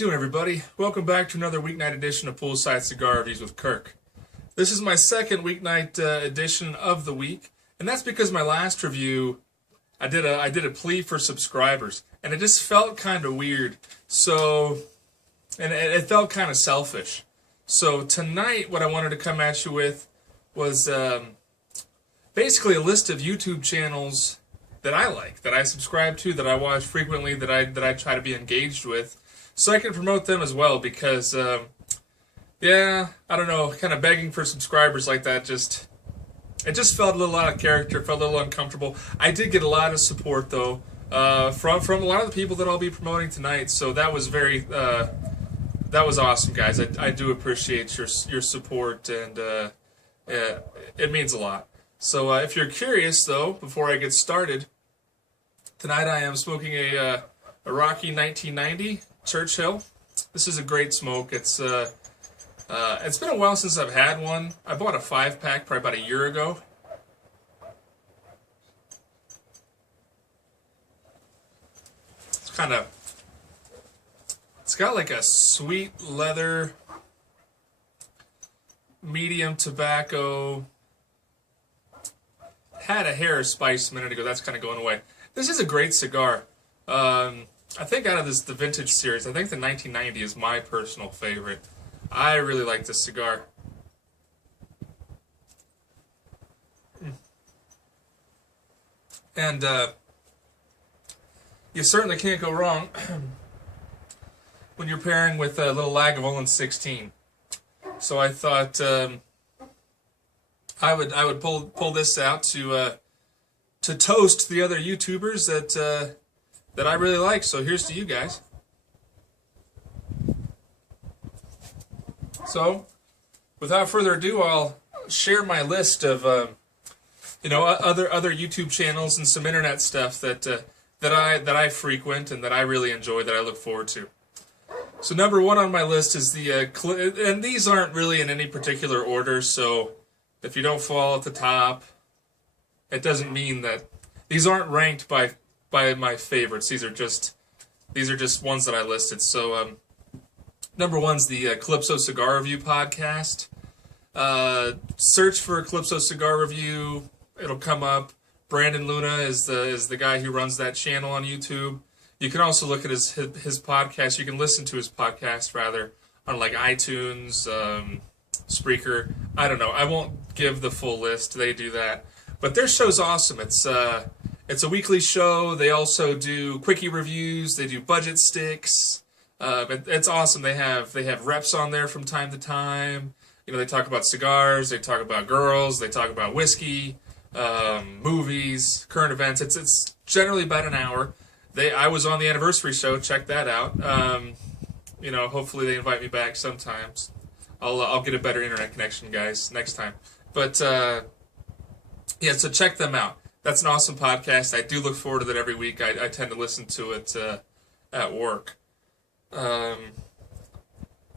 doing, everybody? Welcome back to another weeknight edition of Poolside Cigar Reviews with Kirk. This is my second weeknight edition of the week, and that's because my last review, I did a plea for subscribers, and it just felt kind of weird. So, and it felt kind of selfish. So tonight, what I wanted to come at you with was basically a list of YouTube channels that I like, that I subscribe to, that I watch frequently, that I try to be engaged with, so I can promote them as well. Because yeah, I don't know, kind of begging for subscribers like that it just felt a little out of character, felt a little uncomfortable. I did get a lot of support though from a lot of the people that I'll be promoting tonight, so that was that was awesome, guys. I do appreciate your support, and it means a lot. So if you're curious, though, before I get started, tonight I am smoking a Rocky 1990 Churchill. This is a great smoke. It's been a while since I've had one. I bought a 5-pack probably about a year ago. It's got like a sweet leather, medium tobacco. Had a hair of spice a minute ago. That's kind of going away. This is a great cigar. I think out of the vintage series, I think the 1990 is my personal favorite. I really like this cigar. And you certainly can't go wrong when you're pairing with a little Lagavulin 16. So I thought I would pull this out to toast the other YouTubers that I really like. So here's to you guys. So without further ado, I'll share my list of other YouTube channels and some internet stuff that I frequent and that I really enjoy, that I look forward to. So number one on my list is and these aren't really in any particular order, so if you don't fall at the top, it doesn't mean that these aren't ranked by my favorites. These are just ones that I listed. So number one's the Calypso Cigar Review podcast. Search for Calypso Cigar Review; it'll come up. Brandon Luna is the guy who runs that channel on YouTube. You can also look at his podcast. You can listen to his podcast rather on like iTunes, Spreaker. I don't know. I won't give the full list. They do that. But their show's awesome. It's a weekly show. They also do quickie reviews. They do budget sticks. It's awesome. They have reps on there from time to time. You know, they talk about cigars. They talk about girls. They talk about whiskey, movies, current events. It's generally about an hour. I was on the anniversary show. Check that out. Hopefully they invite me back sometimes. I'll get a better internet connection, guys, next time. But yeah, so check them out. That's an awesome podcast. I do look forward to that every week. I tend to listen to it at work.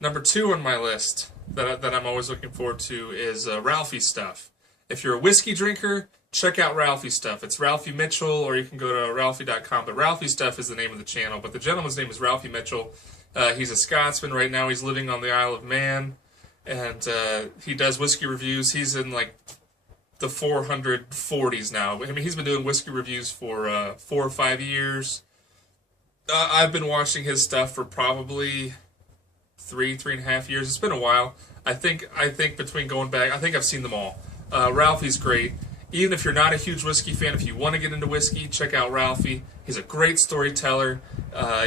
Number two on my list that I'm always looking forward to is Ralphie Stuff. If you're a whiskey drinker, check out Ralphie Stuff. It's Ralphie Mitchell, or you can go to ralphie.com. But Ralphie Stuff is the name of the channel. But the gentleman's name is Ralphie Mitchell. He's a Scotsman. Right now he's living on the Isle of Man. And he does whiskey reviews. He's in like the 440s now. I mean, he's been doing whiskey reviews for 4 or 5 years. I've been watching his stuff for probably 3.5 years. It's been a while. I think between going back, I think I've seen them all. Ralphie's great. Even if you're not a huge whiskey fan, if you want to get into whiskey, check out Ralphie. He's a great storyteller.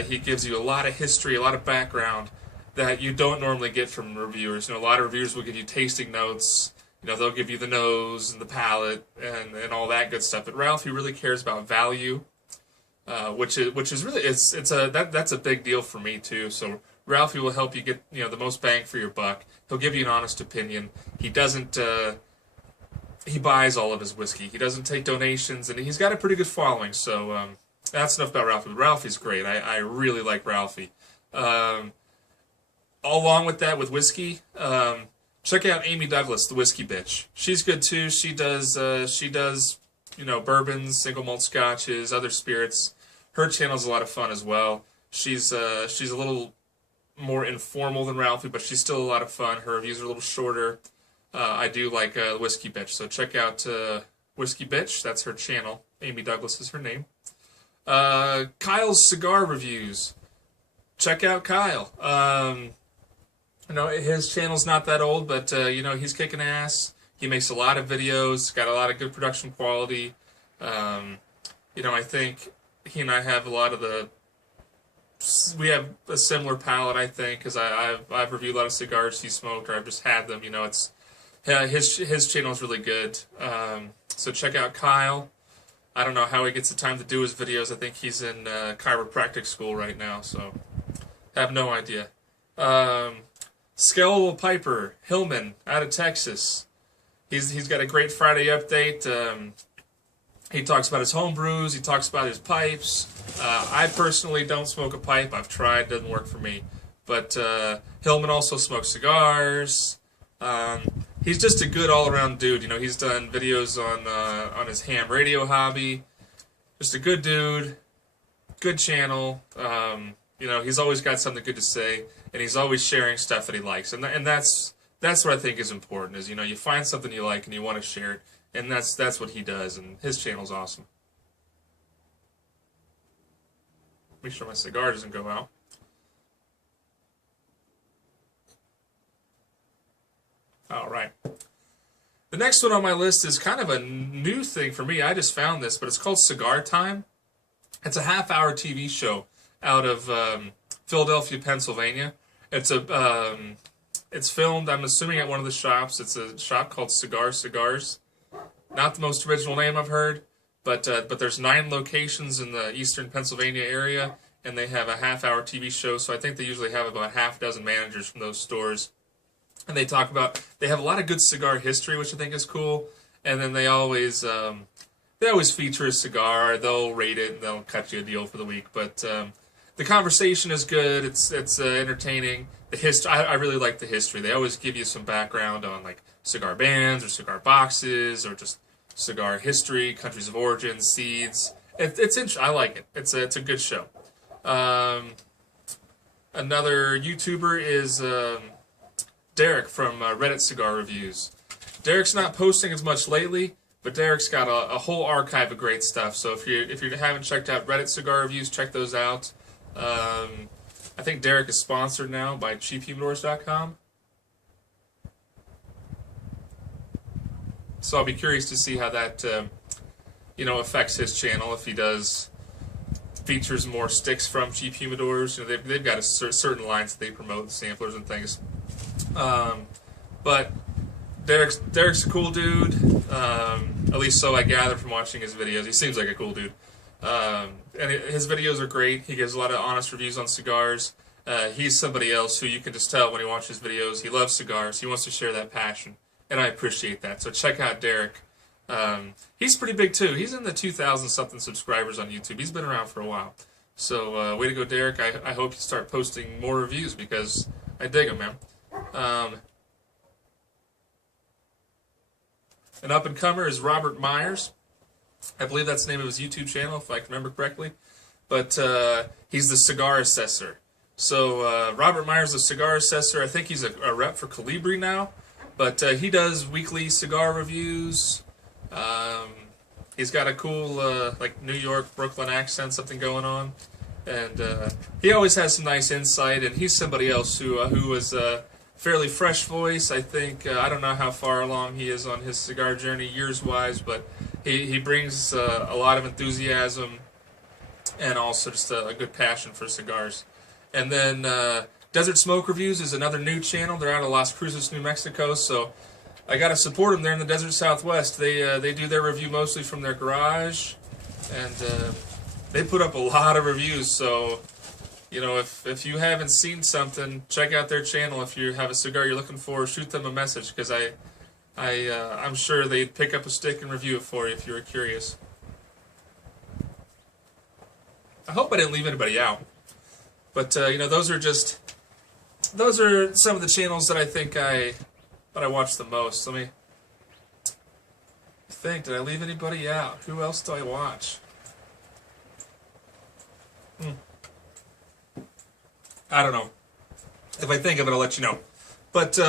He gives you a lot of history, a lot of background that you don't normally get from reviewers. A lot of reviewers will give you tasting notes. They'll give you the nose and the palate and all that good stuff. But Ralphie really cares about value, which is really that's a big deal for me too. So Ralphie will help you get the most bang for your buck. He'll give you an honest opinion. He doesn't. He buys all of his whiskey. He doesn't take donations, and he's got a pretty good following. So that's enough about Ralphie. Ralphie's great. I really like Ralphie. Along with that, with whiskey, check out Amy Douglas, the whiskey bitch. She's good too. She does bourbons, single malt scotches, other spirits. Her channel's a lot of fun as well. She's a little more informal than Ralphie, but she's still a lot of fun. Her reviews are a little shorter. I do like Whiskey Bitch, so check out Whiskey Bitch. That's her channel. Amy Douglas is her name. Kyle's cigar reviews. Check out Kyle. His channel's not that old, but he's kicking ass. He makes a lot of videos. Got a lot of good production quality. I think he and I have a lot of we have a similar palate, I think, because I've reviewed a lot of cigars he smoked, or I've just had them. His channel is really good. So check out Kyle. I don't know how he gets the time to do his videos. I think he's in chiropractic school right now, so I have no idea. Skeletal Piper Hillman out of Texas. He's got a great Friday update. He talks about his home brews. He talks about his pipes. I personally don't smoke a pipe. I've tried. Doesn't work for me. But Hillman also smokes cigars. He's just a good all-around dude. He's done videos on his ham radio hobby. Just a good dude. Good channel. He's always got something good to say, and he's always sharing stuff that he likes. And that's what I think is important. Is you find something you like and you want to share it. And that's what he does, and his channel's awesome. Make sure my cigar doesn't go out. All right. The next one on my list is kind of a new thing for me. I just found this, but it's called Cigar Time. It's a half-hour TV show out of Philadelphia, Pennsylvania. It's filmed, I'm assuming, at one of the shops. It's a shop called Cigar Cigars. Not the most original name I've heard, but there's 9 locations in the eastern Pennsylvania area, and they have a half-hour TV show, so I think they usually have about half a dozen managers from those stores. And they have a lot of good cigar history, which I think is cool, and then they always feature a cigar. They'll rate it, and they'll cut you a deal for the week, but the conversation is good. It's entertaining. The history, I really like the history. They always give you some background on like cigar bands or cigar boxes or just cigar history, countries of origin, seeds. It's interesting. I like it. It's a good show. Another YouTuber is Derek from Reddit Cigar Reviews. Derek's not posting as much lately, but Derek's got a whole archive of great stuff. So if you haven't checked out Reddit Cigar Reviews, check those out. I think Derek is sponsored now by cheaphumidors.com. So I'll be curious to see how that affects his channel, if he does features more sticks from Cheap Humidors. They've got certain lines that they promote, samplers and things. But Derek's a cool dude. At least so I gather from watching his videos. He seems like a cool dude. And his videos are great. He gives a lot of honest reviews on cigars. He's somebody else who you can just tell when he watches videos. He loves cigars. He wants to share that passion, and I appreciate that. So check out Derek. He's pretty big too. He's in the 2,000-something subscribers on YouTube. He's been around for a while. So way to go, Derek. I hope you start posting more reviews because I dig them, man. An up-and-comer is Robert Myers. I believe that's the name of his YouTube channel, if I can remember correctly. But he's the cigar assessor. So Robert Myers, the cigar assessor, I think he's a rep for Colibri now. But he does weekly cigar reviews. He's got a cool, like, New York, Brooklyn accent, something going on. And he always has some nice insight. And he's somebody else who was a fairly fresh voice. I think, I don't know how far along he is on his cigar journey years-wise, but he brings a lot of enthusiasm and also just a good passion for cigars. And then Desert Smoke Reviews is another new channel. They're out of Las Cruces, New Mexico, so I got to support them there in the Desert Southwest. They do their review mostly from their garage, and they put up a lot of reviews. So, if you haven't seen something, check out their channel. If you have a cigar you're looking for, shoot them a message, because I'm sure they'd pick up a stick and review it for you if you were curious. I hope I didn't leave anybody out. But, those are some of the channels that I think I watch the most. Let me think. Did I leave anybody out? Who else do I watch? I don't know. If I think of it, I'll let you know. But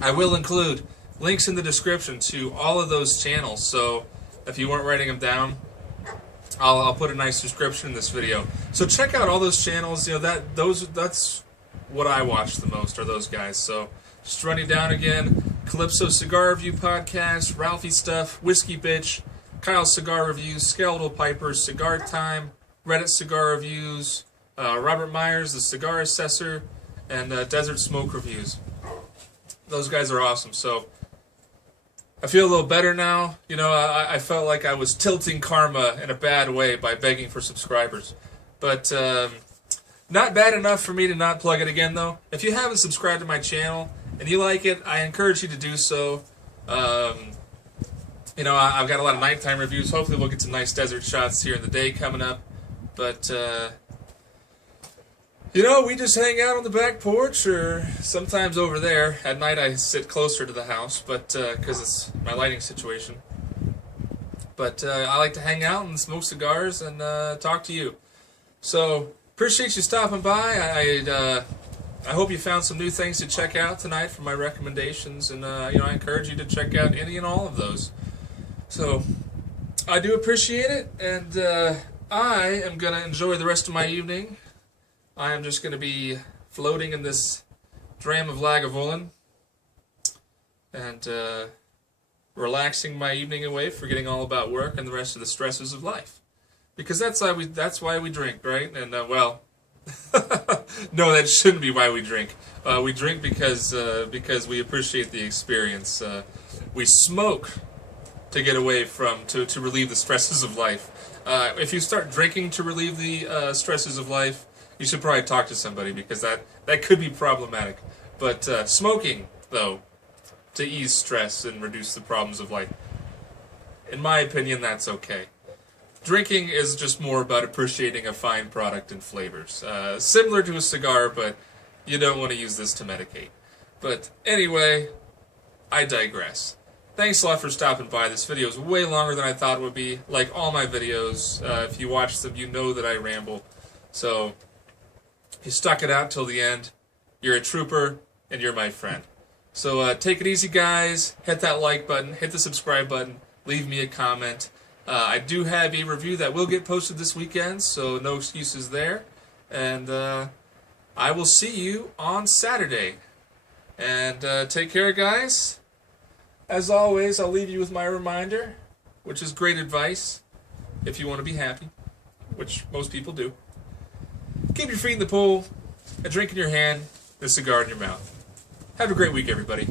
I will include links in the description to all of those channels. So if you weren't writing them down, I'll put a nice description in this video. So check out all those channels. You know, that's what I watch the most, are those guys. So just running down again: Calypso Cigar Review Podcast, Ralphie Stuff, Whiskey Bitch, Kyle's Cigar Reviews, Skeletal Pipers, Cigar Time, Reddit Cigar Reviews, Robert Myers, the Cigar Assessor, and Desert Smoke Reviews. Those guys are awesome. So I feel a little better now. You know, I felt like I was tilting karma in a bad way by begging for subscribers. But not bad enough for me to not plug it again, though. If you haven't subscribed to my channel and you like it, I encourage you to do so. You know, I've got a lot of nighttime reviews. Hopefully we'll get some nice desert shots here in the day coming up. But, you know, we just hang out on the back porch, or sometimes over there. At night I sit closer to the house, but because it's my lighting situation. But I like to hang out and smoke cigars and talk to you. So, appreciate you stopping by. I hope you found some new things to check out tonight from my recommendations, and you know, I encourage you to check out any and all of those. So, I do appreciate it, and I am going to enjoy the rest of my evening. I am just going to be floating in this dram of Lagavulin and relaxing my evening away, forgetting all about work and the rest of the stresses of life. Because that's why we drink, right? And, well, no, that shouldn't be why we drink. We drink because we appreciate the experience. We smoke to get away from, to relieve the stresses of life. If you start drinking to relieve the stresses of life, you should probably talk to somebody, because that could be problematic. But smoking, though, to ease stress and reduce the problems of life, in my opinion, that's okay. Drinking is just more about appreciating a fine product and flavors. Similar to a cigar, but you don't want to use this to medicate. But anyway, I digress. Thanks a lot for stopping by. This video is way longer than I thought it would be. Like all my videos, if you watch them, you know that I ramble. So, if you stuck it out till the end, you're a trooper, and you're my friend. So take it easy, guys. Hit that like button, hit the subscribe button, leave me a comment. I do have a review that will get posted this weekend, so no excuses there. And I will see you on Saturday. And take care, guys. As always, I'll leave you with my reminder, which is great advice if you want to be happy, which most people do. Keep your feet in the pool, a drink in your hand, and a cigar in your mouth. Have a great week, everybody.